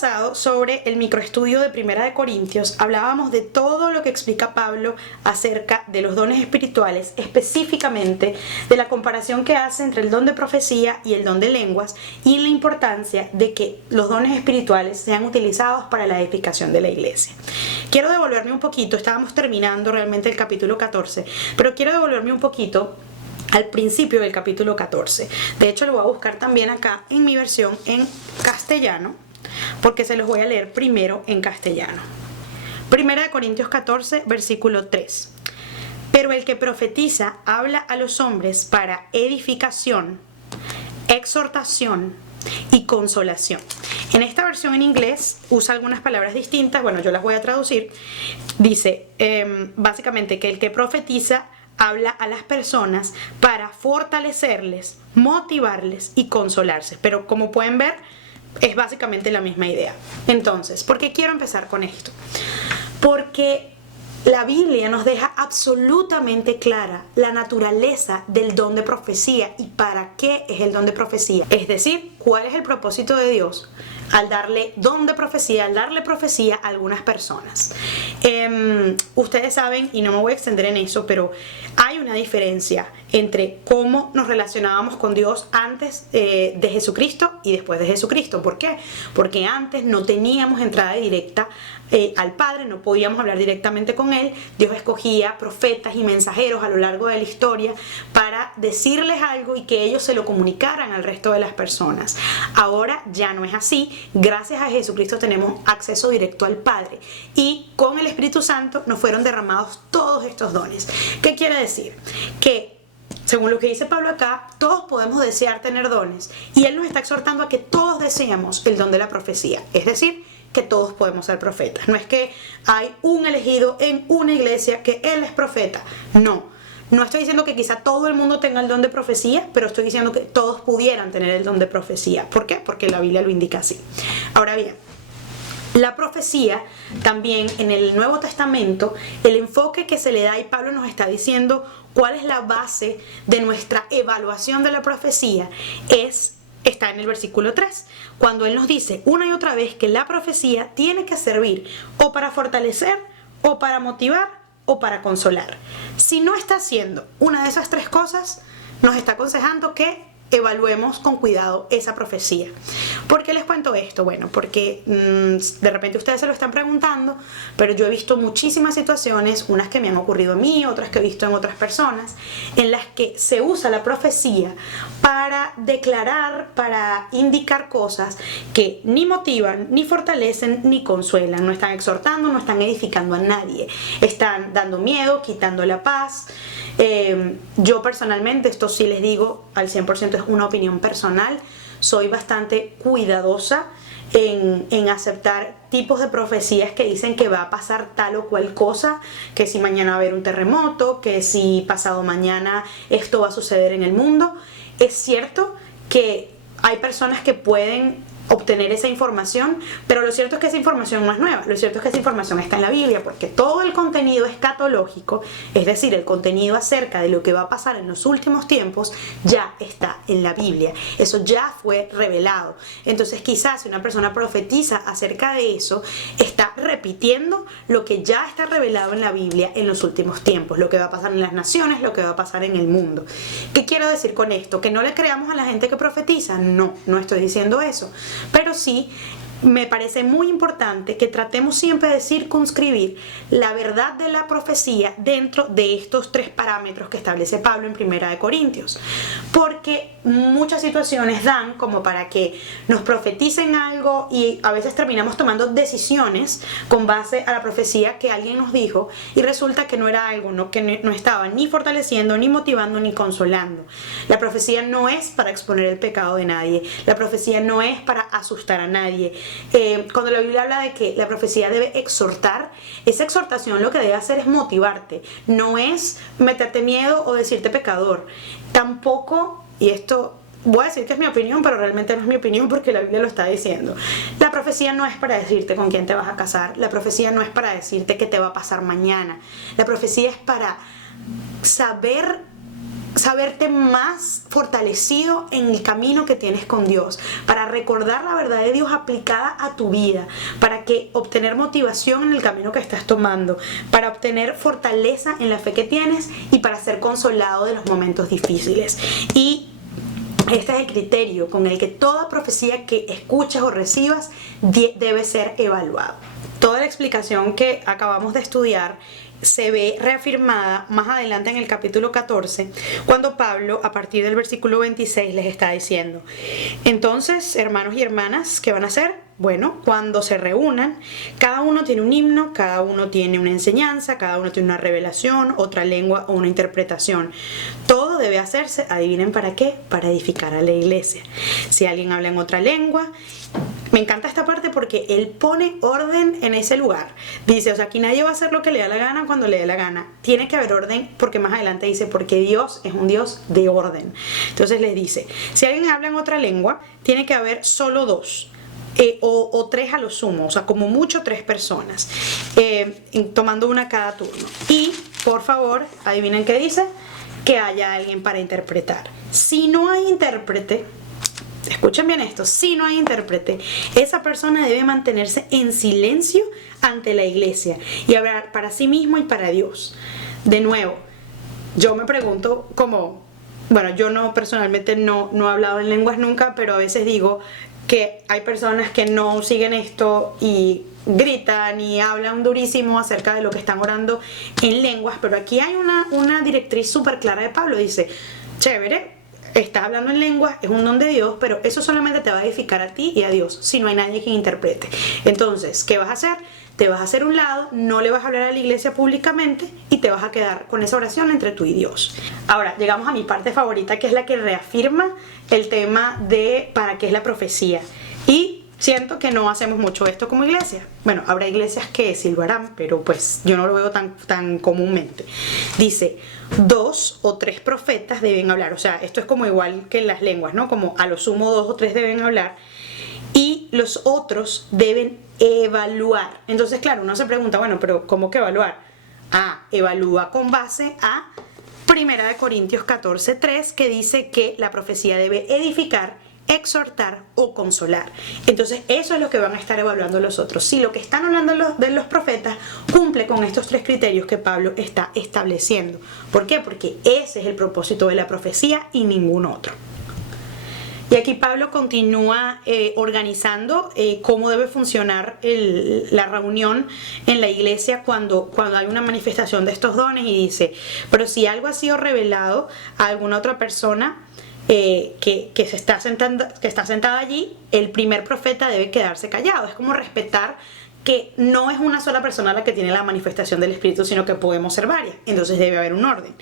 pasado, sobre el microestudio de Primera de Corintios, hablábamos de todo lo que explica Pablo acerca de los dones espirituales, específicamente de la comparación que hace entre el don de profecía y el don de lenguas, y la importancia de que los dones espirituales sean utilizados para la edificación de la iglesia. Quiero devolverme un poquito, estábamos terminando realmente el capítulo 14, pero quiero devolverme un poquito al principio del capítulo 14. De hecho, lo voy a buscar también acá en mi versión en castellano, porque se los voy a leer primero en castellano. Primera de Corintios 14, versículo 3. Pero el que profetiza habla a los hombres para edificación, exhortación y consolación. En esta versión en inglés usa algunas palabras distintas, bueno, yo las voy a traducir. Dice básicamente que el que profetiza habla a las personas para fortalecerles, motivarles y consolarse. Pero como pueden ver, es básicamente la misma idea. Entonces, ¿por qué quiero empezar con esto? Porque la Biblia nos deja absolutamente clara la naturaleza del don de profecía y para qué es el don de profecía. Es decir, cuál es el propósito de Dios al darle don de profecía, al darle profecía a algunas personas. Ustedes saben, y no me voy a extender en eso, pero hay una diferencia entre cómo nos relacionábamos con Dios antes de Jesucristo y después de Jesucristo. ¿Por qué? Porque antes no teníamos entrada directa al Padre, no podíamos hablar directamente con Él. Dios escogía profetas y mensajeros a lo largo de la historia para decirles algo y que ellos se lo comunicaran al resto de las personas. Ahora ya no es así. Gracias a Jesucristo tenemos acceso directo al Padre y con el Espíritu Santo nos fueron derramados todos estos dones. ¿Qué quiere decir? Que según lo que dice Pablo acá, todos podemos desear tener dones y él nos está exhortando a que todos deseemos el don de la profecía, es decir, que todos podemos ser profetas. No es que hay un elegido en una iglesia que él es profeta, no estoy diciendo que quizá todo el mundo tenga el don de profecía, pero estoy diciendo que todos pudieran tener el don de profecía. ¿Por qué? Porque la Biblia lo indica así. Ahora bien, la profecía también en el Nuevo Testamento, el enfoque que se le da, y Pablo nos está diciendo cuál es la base de nuestra evaluación de la profecía, está en el versículo 3, cuando él nos dice una y otra vez que la profecía tiene que servir o para fortalecer, o para motivar, o para consolar. Si no está haciendo una de esas tres cosas, nos está aconsejando que evaluemos con cuidado esa profecía. ¿Por qué les cuento esto? Bueno, porque de repente ustedes se lo están preguntando, pero yo he visto muchísimas situaciones, unas que me han ocurrido a mí, otras que he visto en otras personas, en las que se usa la profecía para declarar, para indicar cosas que ni motivan, ni fortalecen, ni consuelan. No están exhortando, no están edificando a nadie. Están dando miedo, quitando la paz. Yo personalmente, esto sí les digo al 100%, es una opinión personal, soy bastante cuidadosa en aceptar tipos de profecías que dicen que va a pasar tal o cual cosa, que si mañana va a haber un terremoto, que si pasado mañana esto va a suceder en el mundo. Es cierto que hay personas que pueden obtener esa información, pero lo cierto es que esa información no es nueva, lo cierto es que esa información está en la Biblia, porque todo el contenido escatológico, es decir, el contenido acerca de lo que va a pasar en los últimos tiempos, ya está en la Biblia, eso ya fue revelado. Entonces quizás si una persona profetiza acerca de eso, está repitiendo lo que ya está revelado en la Biblia en los últimos tiempos, lo que va a pasar en las naciones, lo que va a pasar en el mundo. ¿Qué quiero decir con esto? ¿Que no le creamos a la gente que profetiza? No estoy diciendo eso. Pero sí, me parece muy importante que tratemos siempre de circunscribir la verdad de la profecía dentro de estos tres parámetros que establece Pablo en Primera de Corintios. Porque muchas situaciones dan como para que nos profeticen algo y a veces terminamos tomando decisiones con base a la profecía que alguien nos dijo y resulta que no era algo que no estaba ni fortaleciendo, ni motivando, ni consolando. La profecía no es para exponer el pecado de nadie, la profecía no es para asustar a nadie. Cuando la Biblia habla de que la profecía debe exhortar, esa exhortación lo que debe hacer es motivarte, no es meterte miedo o decirte pecador. Tampoco, y esto voy a decir que es mi opinión, pero realmente no es mi opinión porque la Biblia lo está diciendo, la profecía no es para decirte con quién te vas a casar, la profecía no es para decirte qué te va a pasar mañana, la profecía es para saber saberte más fortalecido en el camino que tienes con Dios, para recordar la verdad de Dios aplicada a tu vida, para que obtener motivación en el camino que estás tomando, para obtener fortaleza en la fe que tienes y para ser consolado de los momentos difíciles. Y este es el criterio con el que toda profecía que escuches o recibas debe ser evaluado. Toda la explicación que acabamos de estudiar se ve reafirmada más adelante en el capítulo 14, cuando Pablo, a partir del versículo 26, les está diciendo: entonces, hermanos y hermanas, ¿qué van a hacer? Bueno, cuando se reúnan, cada uno tiene un himno, cada uno tiene una enseñanza, cada uno tiene una revelación, otra lengua o una interpretación. Todo debe hacerse, adivinen para qué, para edificar a la iglesia. Si alguien habla en otra lengua, me encanta esta parte porque él pone orden en ese lugar. Dice, o sea, aquí nadie va a hacer lo que le da la gana cuando le dé la gana. Tiene que haber orden, porque más adelante dice, porque Dios es un Dios de orden. Entonces les dice, si alguien habla en otra lengua, tiene que haber solo dos. O tres a lo sumo, o sea, como mucho 3 personas, tomando una cada turno. Y, por favor, adivinen qué dice, que haya alguien para interpretar. Si no hay intérprete, escuchen bien esto, si no hay intérprete, esa persona debe mantenerse en silencio ante la iglesia y hablar para sí mismo y para Dios. De nuevo, yo me pregunto como, bueno, yo no personalmente no he hablado en lenguas nunca, pero a veces digo que hay personas que no siguen esto y gritan y hablan durísimo acerca de lo que están orando en lenguas, pero aquí hay una directriz súper clara de Pablo. Dice, chévere, estás hablando en lenguas, es un don de Dios, pero eso solamente te va a edificar a ti y a Dios, si no hay nadie que interprete. Entonces, ¿qué vas a hacer? Te vas a hacer un lado, no le vas a hablar a la iglesia públicamente y te vas a quedar con esa oración entre tú y Dios. Ahora, llegamos a mi parte favorita, que es la que reafirma el tema de para qué es la profecía. Y siento que no hacemos mucho esto como iglesia. Bueno, habrá iglesias que sí lo harán, pero pues yo no lo veo tan comúnmente. Dice, 2 o 3 profetas deben hablar. O sea, esto es como igual que en las lenguas, ¿no? Como a lo sumo 2 o 3 deben hablar. Y los otros deben evaluar. Entonces, claro, uno se pregunta, bueno, pero ¿cómo que evaluar? Evalúa con base a 1 Corintios 14:3, que dice que la profecía debe edificar, exhortar o consolar. Entonces eso es lo que van a estar evaluando los otros. Si lo que están hablando de los profetas cumple con estos 3 criterios que Pablo está estableciendo. ¿Por qué? Porque ese es el propósito de la profecía y ningún otro. Y aquí Pablo continúa organizando cómo debe funcionar la reunión en la iglesia cuando hay una manifestación de estos dones, y dice, pero si algo ha sido revelado a alguna otra persona que está sentada allí, el primer profeta debe quedarse callado. Es como respetar que no es una sola persona la que tiene la manifestación del Espíritu, sino que podemos ser varias. Entonces debe haber un orden.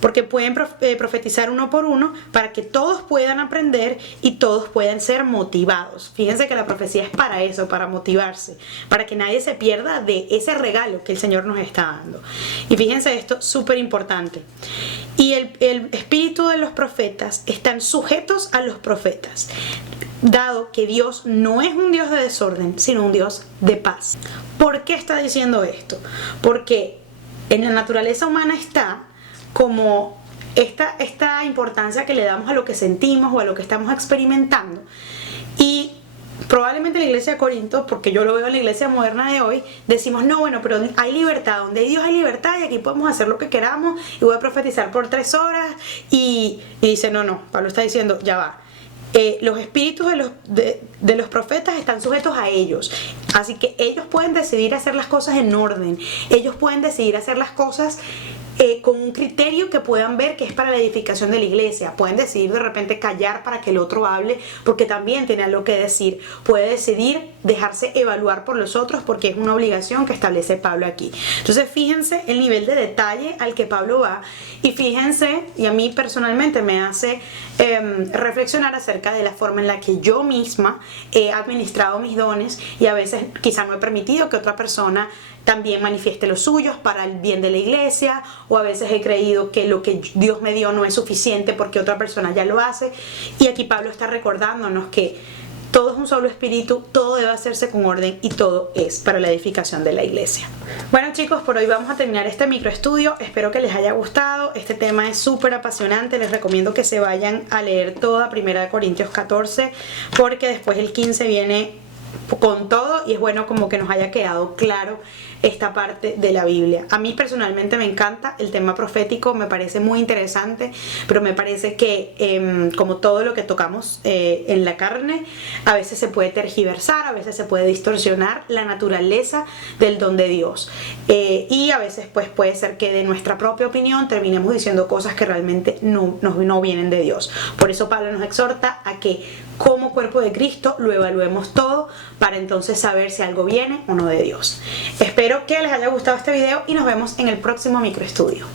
Porque pueden profetizar uno por uno para que todos puedan aprender y todos puedan ser motivados. Fíjense que la profecía es para eso, para motivarse, para que nadie se pierda de ese regalo que el Señor nos está dando. Y fíjense esto, súper importante. Y el espíritu de los profetas están sujetos a los profetas, dado que Dios no es un Dios de desorden, sino un Dios de paz. ¿Por qué está diciendo esto? Porque en la naturaleza humana está como esta importancia que le damos a lo que sentimos o a lo que estamos experimentando. Y probablemente en la iglesia de Corinto, porque yo lo veo en la iglesia moderna de hoy, decimos, no, bueno, pero hay libertad, donde hay Dios hay libertad y aquí podemos hacer lo que queramos y voy a profetizar por 3 horas y dice, no, Pablo está diciendo, ya va. Los espíritus de los profetas están sujetos a ellos, así que ellos pueden decidir hacer las cosas en orden, ellos pueden decidir hacer las cosas con un criterio que puedan ver que es para la edificación de la iglesia. Pueden decidir de repente callar para que el otro hable porque también tiene algo que decir. Puede decidir dejarse evaluar por los otros porque es una obligación que establece Pablo aquí. Entonces fíjense el nivel de detalle al que Pablo va, y fíjense, y a mí personalmente me hace reflexionar acerca de la forma en la que yo misma he administrado mis dones, y a veces quizá no he permitido que otra persona también manifieste los suyos para el bien de la iglesia, o a veces he creído que lo que Dios me dio no es suficiente porque otra persona ya lo hace. Y aquí Pablo está recordándonos que todo es un solo espíritu, todo debe hacerse con orden y todo es para la edificación de la iglesia. Bueno chicos, por hoy vamos a terminar este microestudio, espero que les haya gustado, este tema es súper apasionante, les recomiendo que se vayan a leer toda 1 Corintios 14 porque después el 15 viene con todo y es bueno como que nos haya quedado claro esta parte de la Biblia. A mí personalmente me encanta el tema profético, me parece muy interesante, pero me parece que como todo lo que tocamos en la carne, a veces se puede tergiversar, a veces se puede distorsionar la naturaleza del don de Dios y a veces pues puede ser que de nuestra propia opinión terminemos diciendo cosas que realmente no vienen de Dios. Por eso Pablo nos exhorta a que como cuerpo de Cristo lo evaluemos todo para entonces saber si algo viene o no de Dios. Espero que les haya gustado este video y nos vemos en el próximo microestudio.